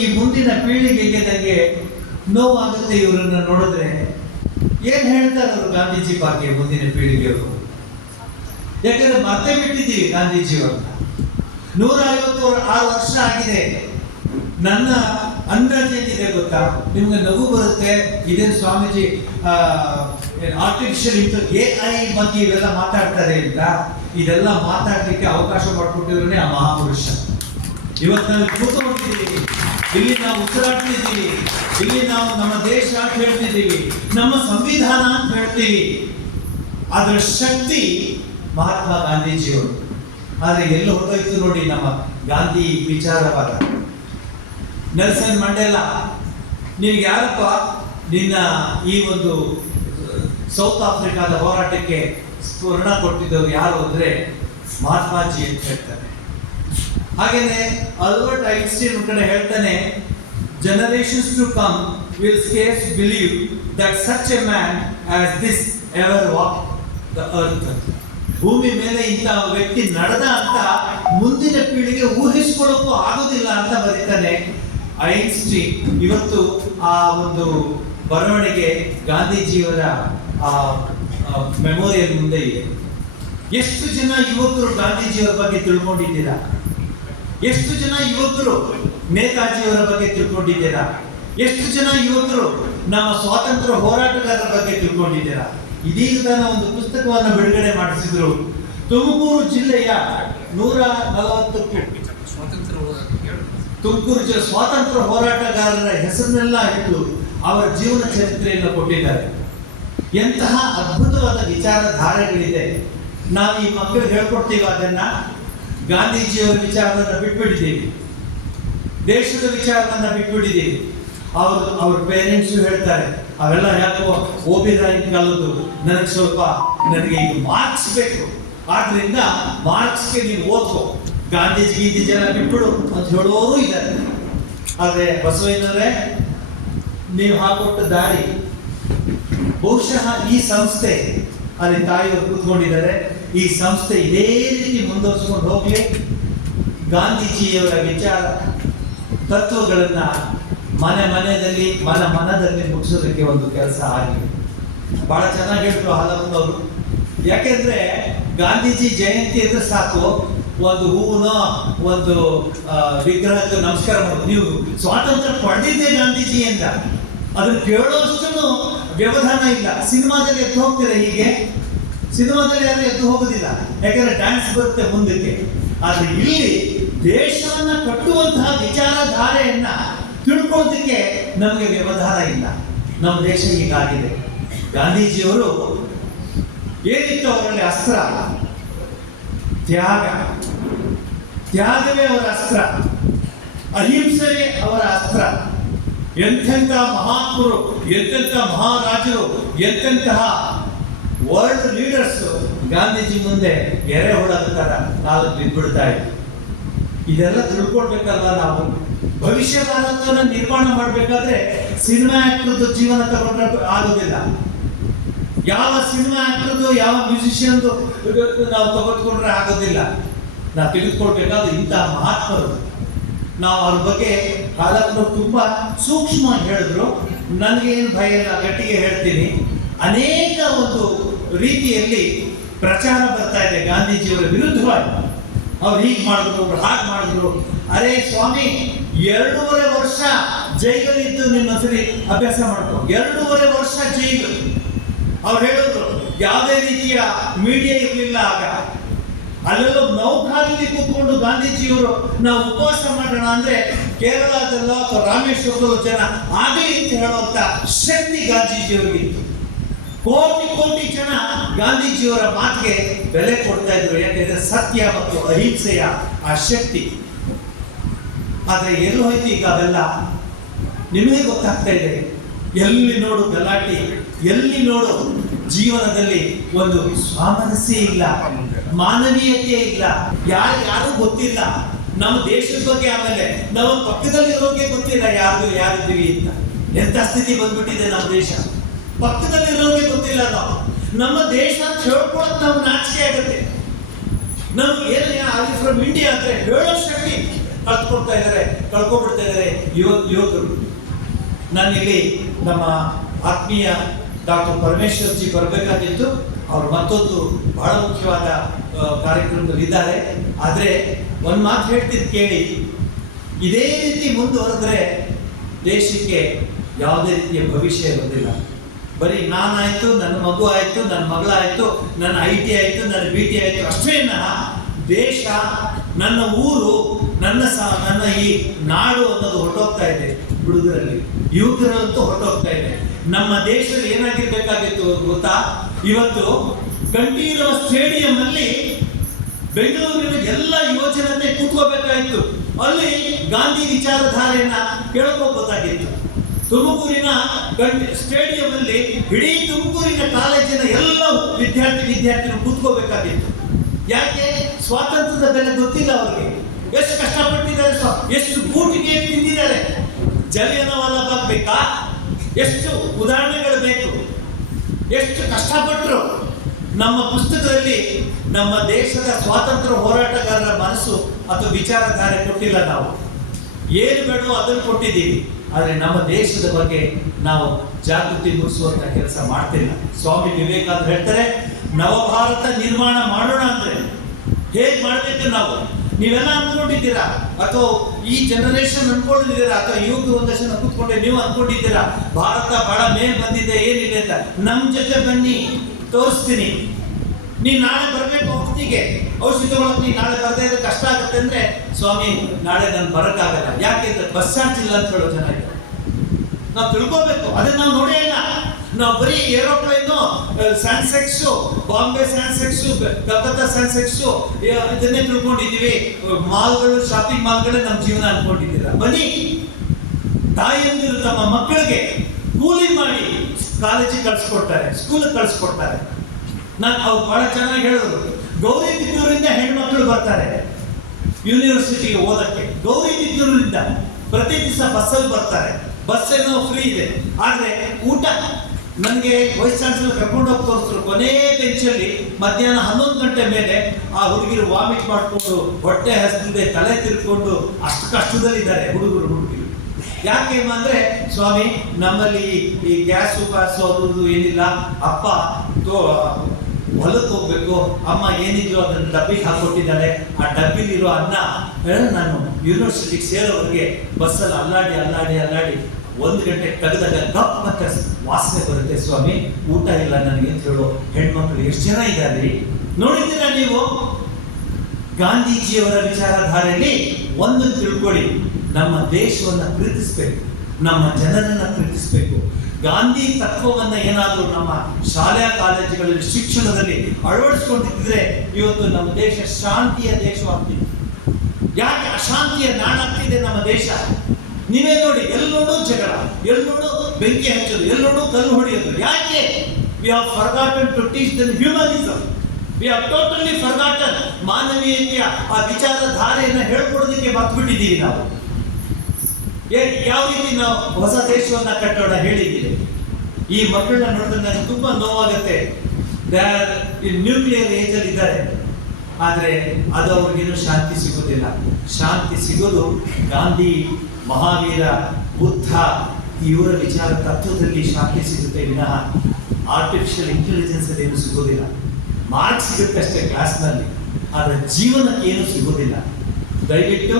ಈ ಮುಂದಿನ ಪೀಳಿಗೆಗೆ ನನಗೆ ನೋವಾಗುತ್ತೆ ಇವರನ್ನ ನೋಡಿದ್ರೆ. ಏನ್ ಹೇಳ್ತಾರೆ ಅವರು ಗಾಂಧೀಜಿ ಬಗ್ಗೆ ಮುಂದಿನ ಪೀಳಿಗೆಯವರು? ಯಾಕಂದ್ರೆ ಮತ್ತೆ ಬಿಟ್ಟಿದ್ದೀವಿ ಗಾಂಧೀಜಿಯವ್ರನ್ನ. 156 ವರ್ಷ ಆಗಿದೆ. ನನ್ನ ಅಂದಾಜು ಏನಿದೆ ಗೊತ್ತಾ? ನಿಮ್ಗೆ ನಗು ಬರುತ್ತೆ. ಇದೇನು ಸ್ವಾಮೀಜಿ ಆರ್ಟಿಫಿಷಿಯಲ್ AI ಬಗ್ಗೆ ಇವೆಲ್ಲ ಮಾತಾಡ್ತಾರೆ ಅಂತ. ಇದೆಲ್ಲ ಮಾತಾಡ್ಲಿಕ್ಕೆ ಅವಕಾಶ ಮಾಡಿಕೊಟ್ಟಿರೋನೇ ಆ ಮಹಾಪುರುಷ. ಇವತ್ತು ನಾವು ಕೂತ್ಕೊಂಡಿದ್ದೀವಿ, ಇಲ್ಲಿ ನಾವು ಉಸಿರಾಡ್ತಿದ್ದೀವಿ, ಇಲ್ಲಿ ನಾವು ನಮ್ಮ ದೇಶ ಅಂತ ಹೇಳ್ತಿದ್ದೀವಿ, ನಮ್ಮ ಸಂವಿಧಾನ ಅಂತ ಹೇಳ್ತೀವಿ. ಅದರ ಶಕ್ತಿ ಮಹಾತ್ಮ ಗಾಂಧೀಜಿಯವರು. ಆದರೆ ಎಲ್ಲಿ ಹೊರಟೋಯ್ತು ನೋಡಿ ನಮ್ಮ ಗಾಂಧಿ ವಿಚಾರವಾದ. ನೆಲ್ಸನ್ ಮಂಡೇಲಾ, ನಿನ್ಗೆ ಯಾರಪ್ಪ ನಿನ್ನ ಈ ಒಂದು ಸೌತ್ ಆಫ್ರಿಕಾದ ಹೋರಾಟಕ್ಕೆ ಸ್ಫೂರ್ಣ ಕೊಟ್ಟಿದ್ದವರು ಯಾರು ಅಂದ್ರೆ ಮಹಾತ್ಮಾಜಿ ಅಂತ ಹೇಳ್ತಾರೆ. ಹಾಗೇನೆ ಆಲ್ಬರ್ಟ್ ಐನ್ಸ್ಟೈನ್ ಕಡೆ ಹೇಳ್ತಾನೆ, generations to come will scarce believe that such a man as this ever walk the earth. ಭೂಮಿ ಮೇಲೆ ಇಂತಹ ವ್ಯಕ್ತಿ ನಡೆದ ಅಂತ ಮುಂದಿನ ಪೀಳಿಗೆ ಊಹಿಸಿಕೊಳ್ಳಕ್ಕೂ ಆಗೋದಿಲ್ಲ ಅಂತ ಬರೀತಾನೆ ಐನ್ಸ್ಟೀನ್. ಇವತ್ತು ಆ ಒಂದು ಬರವಣಿಗೆ ಗಾಂಧೀಜಿಯವರ ಮೆಮೋರಿಯಲ್ ಮುಂದೆ ಇದೆ. ಎಷ್ಟು ಜನ ಯುವಕರು ಗಾಂಧೀಜಿಯವರ ಬಗ್ಗೆ ತಿಳ್ಕೊಂಡಿದ್ದೀರಾ? ಎಷ್ಟು ಜನ ಯುವಕರು ನೇತಾಜಿಯವರ ಬಗ್ಗೆ ತಿಳ್ಕೊಂಡಿದ್ದೀರಾ? ಎಷ್ಟು ಜನ ಯುವಕರು ನಮ್ಮ ಸ್ವಾತಂತ್ರ್ಯ ಹೋರಾಟಗಾರರ ಬಗ್ಗೆ ತಿಳ್ಕೊಂಡಿದ್ದೀರಾ? ಇದೀಗ ತಾನ ಒಂದು ಪುಸ್ತಕವನ್ನು ಬಿಡುಗಡೆ ಮಾಡಿಸಿದ್ರು. ತುಮಕೂರು ಜಿಲ್ಲೆಯ 140 ತುಮಕೂರು ಜಿಲ್ಲೆ ಸ್ವಾತಂತ್ರ್ಯ ಹೋರಾಟಗಾರರ ಹೆಸರನ್ನೆಲ್ಲ ಇಟ್ಟು ಅವರ ಜೀವನ ಚರಿತ್ರೆಯನ್ನು ಕೊಟ್ಟಿದ್ದಾರೆ. ಎಂತಹ ಅದ್ಭುತವಾದ ವಿಚಾರಧಾರೆಗಳಿದೆ. ನಾವು ಈ ಮಕ್ಕಳಿಗೆ ಹೇಳ್ಕೊಡ್ತೀವಿ ಅದನ್ನ. ಗಾಂಧೀಜಿಯವರ ವಿಚಾರವನ್ನು ಬಿಟ್ಬಿಟ್ಟಿದ್ದೀವಿ, ದೇಶದ ವಿಚಾರವನ್ನ ಬಿಟ್ಬಿಟ್ಟಿದ್ದೀವಿ. ಅವ್ರ ಪೇರೆಂಟ್ಸ್ ಹೇಳ್ತಾರೆ, ಅವೆಲ್ಲ ಯಾಕೋ ಓಬಿರಾಯಿನ ಕಾಲದ್ದು, ನನಗೆ ಈಗ ಮಾರ್ಕ್ಸ್ ಬೇಕು, ಆದ್ರಿಂದ ಮಾರ್ಕ್ಸ್ಗೆ ನೀನು ಓದ್ಕೋ, ಗಾಂಧೀಜಿ ಎಲ್ಲ ಬಿಟ್ಬಿಡು ಅಂತ ಹೇಳೋರು ಇದ್ದಾರೆ. ಆದ್ರೆ ಬಸವಣ್ಣರೇ, ನೀವು ಹಾಕೊಟ್ಟ ದಾರಿ, ಬಹುಶಃ ಈ ಸಂಸ್ಥೆ, ಅಲ್ಲಿ ತಾಯಿಯವರು ಕೂತ್ಕೊಂಡಿದ್ದಾರೆ, ಈ ಸಂಸ್ಥೆ ಇದೇ ರೀತಿ ಮುಂದುವರಿಸಿಕೊಂಡು ಹೋಗ್ಲಿ. ಗಾಂಧೀಜಿಯವರ ವಿಚಾರ ತತ್ವಗಳನ್ನ ಮನೆಯಲ್ಲಿ ಮನದಲ್ಲಿ ಮುಗಿಸೋದಕ್ಕೆ ಒಂದು ಕೆಲಸ ಆಗಿದೆ. ಬಹಳ ಚೆನ್ನಾಗಿ ಹೇಳಿದ್ರು ಹಾಲಪ್ಪನವರು. ಯಾಕೆಂದ್ರೆ ಗಾಂಧೀಜಿ ಜಯಂತಿ ಅಂದ್ರೆ ಸಾಕು, ಒಂದು ಹೂವನೋ ಒಂದು ವಿಗ್ರಹಕ್ಕೆ ನಮಸ್ಕಾರ ಮಾಡೋದು. ನೀವು ಸ್ವಾತಂತ್ರ್ಯ ಪಡೆದಿದ್ದೆ ಗಾಂಧೀಜಿ ಅಂತ ಅದನ್ನ ಕೇಳೋಷ್ಟು ವ್ಯವಧಾನ ಇಲ್ಲ. ಸಿನಿಮಾದಲ್ಲಿ ಎದ್ದು ಹೋಗ್ತೀರಾ? ಹೀಗೆ ಸಿನಿಮಾದಲ್ಲಿ ಯಾರು ಎದ್ದು ಹೋಗೋದಿಲ್ಲ, ಯಾಕಂದ್ರೆ ಡ್ಯಾನ್ಸ್ ಬರುತ್ತೆ ಮುಂದಕ್ಕೆ. ಆದ್ರೆ ಇಲ್ಲಿ ದೇಶವನ್ನ ಕಟ್ಟುವಂತಹ ವಿಚಾರಧಾರೆಯನ್ನ ತಿಳ್ಕೊಳ್ಳೋದಕ್ಕೆ ನಮಗೆ ವ್ಯವಧಾನ ಇಲ್ಲ. ನಮ್ಮ ದೇಶ ಹೀಗಾಗಿದೆ. ಗಾಂಧೀಜಿಯವರು ಏನಿತ್ತು ಅವರಲ್ಲಿ ಅಸ್ತ್ರ? ತ್ಯಾಗವೇ ಅವರ ಅಸ್ತ್ರ, ಅಹಿಂಸೆಯೇ ಅವರ ಅಸ್ತ್ರ. ಎಂತೆಂಥ ಮಹಾತ್ಮರು, ಎಂತೆಂಥ ಮಹಾರಾಜರು, ಎಂತೆಂತಹ ವರ್ಲ್ಡ್ ಲೀಡರ್ಸ್ ಗಾಂಧೀಜಿ ಮುಂದೆ ಎರೆಹುಳದ ತರ ಕಾಲಕ್ಕೆ ಬಿದ್ದುಬಿಡ್ತಾ ಇದ್ರು. ಇದೆಲ್ಲ ತಿಳ್ಕೊಳ್ಬೇಕಲ್ವ ನಾವು? ಭವಿಷ್ಯ ಭಾರತವನ್ನು ನಿರ್ಮಾಣ ಮಾಡಬೇಕಾದ್ರೆ ಸಿನಿಮಾ ಆಕ್ಟರ್ದು ಜೀವನ ತಗೊಂಡ್ರೆ ಆಗೋದಿಲ್ಲ. ಯಾವ ಸಿನಿಮಾ ಆಕ್ಟರ್ದು, ಯಾವ ಮ್ಯೂಸಿಷಿಯನ್ದು ನಾವು ತಗೊಂಡ್ಕೊಂಡ್ರೆ ಆಗೋದಿಲ್ಲ. ನಾವು ತೆಗೆದುಕೊಳ್ಬೇಕಾದ್ರೆ ಇಂತಹ ಮಹಾತ್ಮರು. ನಾವು ಅವ್ರ ಬಗ್ಗೆ ಹಾಲಪ್ಪನವರು ತುಂಬಾ ಸೂಕ್ಷ್ಮವಾಗಿ ಹೇಳಿದ್ರು. ನನಗೇನು ಭಯ ಇಲ್ಲ, ಗಟ್ಟಿಗೆ ಹೇಳ್ತೀನಿ. ಅನೇಕ ಒಂದು ರೀತಿಯಲ್ಲಿ ಪ್ರಚಾರ ಬರ್ತಾ ಇದೆ ಗಾಂಧೀಜಿಯವರ ವಿರುದ್ಧವಾಗಿ. ಅವ್ರು ಹೀಗೆ ಮಾಡಿದ್ರು, ಅವ್ರು ಹಾಗೆ ಮಾಡಿದ್ರು. ಅರೆ ಸ್ವಾಮಿ, 2.5 ವರ್ಷ ಜೈಲಲ್ಲಿದ್ದು ನಿಮ್ಮ ಸರಿ ಅಭ್ಯಾಸ ಮಾಡ್ಕೊ. 2.5 ವರ್ಷ ಜೈಲು. ಅವ್ರು ಹೇಳಿದ್ರು ಯಾವುದೇ ರೀತಿಯ ಮೀಡಿಯಾ ಇರಲಿಲ್ಲ ಆಗ. ಅಲ್ಲೆಲ್ಲ ನೌಕಾದಲ್ಲಿ ಕೂತ್ಕೊಂಡು ಗಾಂಧೀಜಿಯವರು ನಾವು ಉಪವಾಸ ಮಾಡೋಣ ಅಂದ್ರೆ ಕೇರಳದಲ್ಲೋ ಅಥವಾ ರಾಮೇಶ್ವರದಲ್ಲೋ ಜನ ಆಗಲಿ ಅಂತ ಹೇಳುವಂತ ಶಕ್ತಿ ಗಾಂಧೀಜಿಯವರಿಗಿತ್ತು. ಕೋಟಿ ಜನ ಗಾಂಧೀಜಿಯವರ ಮಾತಿಗೆ ಬೆಲೆ ಕೊಡ್ತಾ ಇದ್ರು. ಯಾಕೆಂದ್ರೆ ಸತ್ಯ ಮತ್ತು ಅಹಿಂಸೆಯ ಆ ಶಕ್ತಿ. ಆದ್ರೆ ಎಲ್ಲಿ ಹೋಯ್ತು ಈಗ ಅವೆಲ್ಲ? ನಿಮಗೆ ಗೊತ್ತಾಗ್ತಾ ಇದೆ. ಎಲ್ಲಿ ನೋಡು ಗಲಾಟೆ, ಎಲ್ಲಿ ನೋಡು ಜೀವನದಲ್ಲಿ ಒಂದು ಸಾಮರಸ್ಯ ಇಲ್ಲ, ಮಾನವೀಯತೆ ಇಲ್ಲ, ಯಾರು ಗೊತ್ತಿಲ್ಲ. ನಮ್ಮ ದೇಶದ ಬಗ್ಗೆ, ಆಮೇಲೆ ನಮ್ಮ ಪಕ್ಕದಲ್ಲಿರೋರಿಗೆ ಗೊತ್ತಿಲ್ಲ ಯಾರಿದ್ದೀವಿ ಅಂತ. ಎಂತ ಸ್ಥಿತಿ ಬಂದ್ಬಿಟ್ಟಿದೆ ನಮ್ಮ ದೇಶ. ಪಕ್ಕದಲ್ಲಿರೋರಿಗೆ ಗೊತ್ತಿಲ್ಲ. ನಮ್ಮ ದೇಶ ಹೇಳ್ಕೊಳಕ್ ನಾವು ನಾಚಿಕೆ ಆಗುತ್ತೆ. ನಮ್ಗೆ ಏನು ಫ್ರಮ್ ಇಂಡಿಯಾ ಅಂದ್ರೆ ಹೇಳೋ ಶಕ್ತಿ ಕಳ್ಕೊಬಿಡ್ತಾ ಇದ್ದಾರೆ ಯುವಕರು. ನಾನಿಲ್ಲಿ ನಮ್ಮ ಆತ್ಮೀಯ ಡಾಕ್ಟರ್ ಪರಮೇಶ್ವರ್ ಜಿ ಬರಬೇಕಾಗಿತ್ತು. ಅವರು ಮತ್ತೊಂದು ಬಹಳ ಮುಖ್ಯವಾದ ಕಾರ್ಯಕ್ರಮದಲ್ಲಿ ಇದ್ದಾರೆ. ಆದರೆ ಒಂದು ಮಾತು ಹೇಳ್ತಿದ್ದು ಕೇಳಿ, ಇದೇ ರೀತಿ ಮುಂದುವರೆದ್ರೆ ದೇಶಕ್ಕೆ ಯಾವುದೇ ರೀತಿಯ ಭವಿಷ್ಯ ಇರೋದಿಲ್ಲ. ಬರೀ ನಾನಾಯ್ತು, ನನ್ನ ಮಗು ಆಯ್ತು, ನನ್ನ ಮಗಳಾಯ್ತು, ನನ್ನ IT ಆಯ್ತು, ನನ್ನ BT ಆಯ್ತು ಅಷ್ಟೇ ದೇಶ, ನನ್ನ ಊರು, ನನ್ನ ಈ ನಾಡು ಅನ್ನೋದು ಹೊರಟೋಗ್ತಾ ಇದೆ. ಹುಡುಗರಲ್ಲಿ, ಯುವಕರಂತೂ ಹೊರಟೋಗ್ತಾ ಇದೆ. ನಮ್ಮ ದೇಶದಲ್ಲಿ ಏನಾಗಿರ್ಬೇಕಾಗಿತ್ತು ಗೊತ್ತಾ? ಇವತ್ತು ಕಂಠೀರವ ಸ್ಟೇಡಿಯಂ ಅಲ್ಲಿ ಬೆಂಗಳೂರಿನ ಎಲ್ಲ ಯುವಜನತೆ ಕೂತ್ಕೋಬೇಕಾಗಿತ್ತು. ಅಲ್ಲಿ ಗಾಂಧಿ ವಿಚಾರಧಾರೆಯನ್ನ ಕೇಳ್ಕೋಬೇಕಾಗಿತ್ತು. ತುಮಕೂರಿನ ಸ್ಟೇಡಿಯಂ ಅಲ್ಲಿ ಇಡೀ ತುಮಕೂರಿನ ಕಾಲೇಜಿನ ಎಲ್ಲ ವಿದ್ಯಾರ್ಥಿಗಳು ಕೂತ್ಕೋಬೇಕಾಗಿತ್ತು. ಯಾಕೆ? ಸ್ವಾತಂತ್ರ್ಯದ ಬೆಲೆ ಗೊತ್ತಿಲ್ಲ ಅವ್ರಿಗೆ. ಎಷ್ಟು ಕಷ್ಟಪಟ್ಟಿದ್ದಾರೆ, ಎಷ್ಟು ಗೂಟಿಗೆ ತಿಂದಿದ್ದಾರೆ. ಜಲಿಯನವಾಲ ಬಾಗ್ ಬೇಕಾ? ಎಷ್ಟು ಉದಾಹರಣೆಗಳು ಬೇಕು, ಎಷ್ಟು ಕಷ್ಟಪಟ್ಟರು. ನಮ್ಮ ಪುಸ್ತಕದಲ್ಲಿ ನಮ್ಮ ದೇಶದ ಸ್ವಾತಂತ್ರ್ಯ ಹೋರಾಟಗಾರರ ಮನಸ್ಸು ಅಥವಾ ವಿಚಾರಧಾರೆ ಕೊಟ್ಟಿಲ್ಲ. ನಾವು ಏನು ಬೇಡೋ ಅದನ್ನು ಕೊಟ್ಟಿದ್ದೀವಿ. ಆದರೆ ನಮ್ಮ ದೇಶದ ಬಗ್ಗೆ ನಾವು ಜಾಗೃತಿ ಮೂಡಿಸುವಂತ ಕೆಲಸ ಮಾಡ್ತಿಲ್ಲ. ಸ್ವಾಮಿ ವಿವೇಕಾನಂದ ಹೇಳ್ತಾರೆ, ನವಭಾರತ ನಿರ್ಮಾಣ ಮಾಡೋಣ ಅಂದ್ರೆ ಹೇಗೆ ಮಾಡಬೇಕು ನಾವು? ನೀವೆಲ್ಲ ಅನ್ಕೊಂಡಿದ್ದೀರಾ, ಅಥವಾ ಈ ಜನರೇಷನ್ ಅನ್ಕೊಂಡಿದ್ದೀರಾ, ಅಥವಾ ಯುವಕರು ಒಂದಷ್ಟು ಕೂತ್ಕೊಂಡೆ ನೀವು ಅನ್ಕೊಂಡಿದ್ದೀರಾ ಭಾರತ ಬಹಳ ಮೇಲ್ ಬಂದಿದೆ ಏನಿದೆ ಅಂತ. ನಮ್ಮ ಜೊತೆ ಬನ್ನಿ, ತೋರಿಸ್ತೀನಿ. ನೀನು ನಾಳೆ ಬರಬೇಕು ಔಷಧಿಗೆ, ಔಷಧಿ ತಗೊಳಕ್ ನೀನು ನಾಳೆ ಬರದೇ ಇದ್ರೆ ಕಷ್ಟ ಆಗುತ್ತೆ ಅಂದ್ರೆ, ಸ್ವಾಮಿ ನಾಳೆ ನಾನು ಬರೋಕ್ಕಾಗಲ್ಲ. ಯಾಕೆಂದ್ರೆ ಬಸ್ ಚಾರ್ಜ್ ಇಲ್ಲ ಅಂತ ಹೇಳೋ ಜನ ಇದೆ. ನಾವು ತಿಳ್ಕೋಬೇಕು, ಅದನ್ನ ನಾವು ನೋಡೇ ಇಲ್ಲ. ನಾವು ಬರೀ ಏರೋಪ್ಲೇನು, ಸ್ಯಾನ್ಸೆಕ್ಸು, ಬಾಂಬೆ ಸ್ಯಾನ್ಸೆಕ್ಸು, ಕಲ್ಕತ್ತಾ ಸ್ಯಾನ್ಸೆಕ್ಸು ಇದನ್ನೇ ತಿಳ್ಕೊಂಡಿದ್ದೀವಿ. ಮಾಲ್ಗಳು, ಶಾಪಿಂಗ್ ಮಾಲ್ಗಳೇ ನಮ್ಮ ಜೀವನ ಅನ್ಕೊಂಡಿದ್ದೀರಾ? ಬನ್ನಿ, ತಾಯಿಯಂದಿರು ತಮ್ಮ ಮಕ್ಕಳಿಗೆ ಕೂಲಿ ಮಾಡಿ ಕಾಲೇಜಿಗೆ ಕಳಿಸ್ಕೊಡ್ತಾರೆ, ಸ್ಕೂಲಿಗೆ ಕಳಿಸ್ಕೊಡ್ತಾರೆ. ಅವ್ರು ಬಹಳ ಚೆನ್ನಾಗಿ ಹೇಳಿದ್ರು, ಗೌರಿಬಿದೂರಿಂದ ಹೆಣ್ಮಕ್ಳು ಬರ್ತಾರೆ ಯೂನಿವರ್ಸಿಟಿಗೆ ಓದಕ್ಕೆ. ಗೌರಿಬಿದೂರಿಂದ ಪ್ರತಿ ದಿವಸ ಬಸ್ಸಲ್ಲಿ ಬರ್ತಾರೆ. ಬಸ್ ಏನೋ ಫ್ರೀ ಇದೆ, ಆದರೆ ಊಟ ನನಗೆ ವೈಸ್ ಚಾನ್ಸಲರ್ ಕರ್ಕೊಂಡು ಹೋಗಿ ತೋರಿಸಿದ್ರು. ಕೊನೆ ಬೆಂಚಲ್ಲಿ ಮಧ್ಯಾಹ್ನ 11 ಗಂಟೆ ಮೇಲೆ ಆ ಹುಡುಗಿರು ವಾಮಿಟ್ ಮಾಡಿಕೊಂಡು, ಹೊಟ್ಟೆ ಹಸಿದಿದೆ, ತಲೆ ತಿರ್ಕೊಂಡು ಅಷ್ಟು ಕಷ್ಟದಲ್ಲಿದ್ದಾರೆ ಹುಡುಗರು. ಯಾಕೆ ಅಂದ್ರೆ, ಸ್ವಾಮಿ ನಮ್ಮಲ್ಲಿ ಈ ಗ್ಯಾಸ್ ಪಾಸು ಅದು ಏನಿಲ್ಲ. ಅಪ್ಪ ಹೊಲಕ್ಕೆ ಹೋಗ್ಬೇಕು, ಅಮ್ಮ ಏನಿದ್ರು ಅದನ್ನ ಡಬ್ಬಿಗೆ ಹಾಕೊಟ್ಟಿದ್ದಾಳೆ. ಆ ಡಬ್ಬಿಲಿರೋ ಅನ್ನ ನಾನು ಯೂನಿವರ್ಸಿಟಿಗೆ ಸೇರೋವರೆಗೆ ಬಸ್ಸಲ್ಲಿ ಅಲ್ಲಾಡಿ 1 ಗಂಟೆ ತೆಗೆದಾಗ ಗಪ್ ಮತ್ತೆ ವಾಸನೆ ಬರುತ್ತೆ. ಸ್ವಾಮಿ ಊಟ ಇಲ್ಲ ನನಗೆ ಅಂತ ಹೇಳೋ ಹೆಣ್ಮಕ್ಳು ಎಷ್ಟು ಜನ ಇದ್ದಾರೆ ನೋಡಿದ್ದೀರಾ ನೀವು? ಗಾಂಧೀಜಿಯವರ ವಿಚಾರಧಾರೆಯಲ್ಲಿ ಒಂದು ತಿಳ್ಕೊಳ್ಳಿ, ನಮ್ಮ ದೇಶವನ್ನು ಪ್ರೀತಿಸಬೇಕು, ನಮ್ಮ ಜನರನ್ನ ಪ್ರೀತಿಸಬೇಕು. ಗಾಂಧಿ ತತ್ವವನ್ನ ಏನಾದರೂ ನಮ್ಮ ಶಾಲಾ ಕಾಲೇಜುಗಳಲ್ಲಿ ಶಿಕ್ಷಣದಲ್ಲಿ ಅಳವಡಿಸ್ಕೊಂಡಿದ್ರೆ ಇವತ್ತು ನಮ್ಮ ದೇಶ ಶಾಂತಿಯ ದೇಶವಾಗ್ತಿದೆ. ಯಾಕೆ ಅಶಾಂತಿಯ ನಾಡಾಗ್ತಿದೆ ನಮ್ಮ ದೇಶ? ನೀವೇ ನೋಡಿ, ಎಲ್ಲೋಡು ಜಗಳ, ಎಲ್ಲೋಡು ಬೆಂಕಿ ಹಚ್ಚೋದು, ಎಲ್ಲೋಡು ಕಲ್ಲು ಹೊಡೆಯೋದು. ಯಾಕೆ? We have forgotten to teach them humanism. We have totally forgotten. ಮಾನವೀಯತೆಯ ಆ ವಿಚಾರಧಾರೆಯನ್ನು ಹೇಳ್ಕೊಡೋದಕ್ಕೆ ಮರ್ತ್ಬಿಟ್ಟಿದ್ದೀವಿ ನಾವು. ಯಾವ ರೀತಿ ನಾವು ಹೊಸ ದೇಶವನ್ನ ಕಟ್ಟೋಣ ಹೇಳಿದ್ದೀವಿ. ಈ ಮಕ್ಕಳನ್ನ ನೋಡಿದ್ರೆ ನನಗೆ ತುಂಬಾ ನೋವಾಗುತ್ತೆ. ನ್ಯೂಕ್ಲಿಯರ್ ಏಜ್ ಅಲ್ಲಿ ಇದ್ದಾರೆ, ಆದರೆ ಅದು ಅವ್ರಿಗೇನು ಶಾಂತಿ ಸಿಗೋದಿಲ್ಲ. ಶಾಂತಿ ಸಿಗೋದು ಗಾಂಧಿ, ಮಹಾವೀರ, ಬುದ್ಧ ಇವರ ವಿಚಾರ ತತ್ವದಲ್ಲಿ ಶಾಂತಿ ಸಿಗುತ್ತೆ ವಿನಃ ಆರ್ಟಿಫಿಷಿಯಲ್ ಇಂಟೆಲಿಜೆನ್ಸ್ ಅದೇನು ಸಿಗೋದಿಲ್ಲ. ಮಾರ್ಕ್ಸ್ ಸಿಗುತ್ತಷ್ಟೇ ಕ್ಲಾಸ್ನಲ್ಲಿ, ಆದರೆ ಜೀವನಕ್ಕೆ ಏನು ಸಿಗೋದಿಲ್ಲ. ದಯವಿಟ್ಟು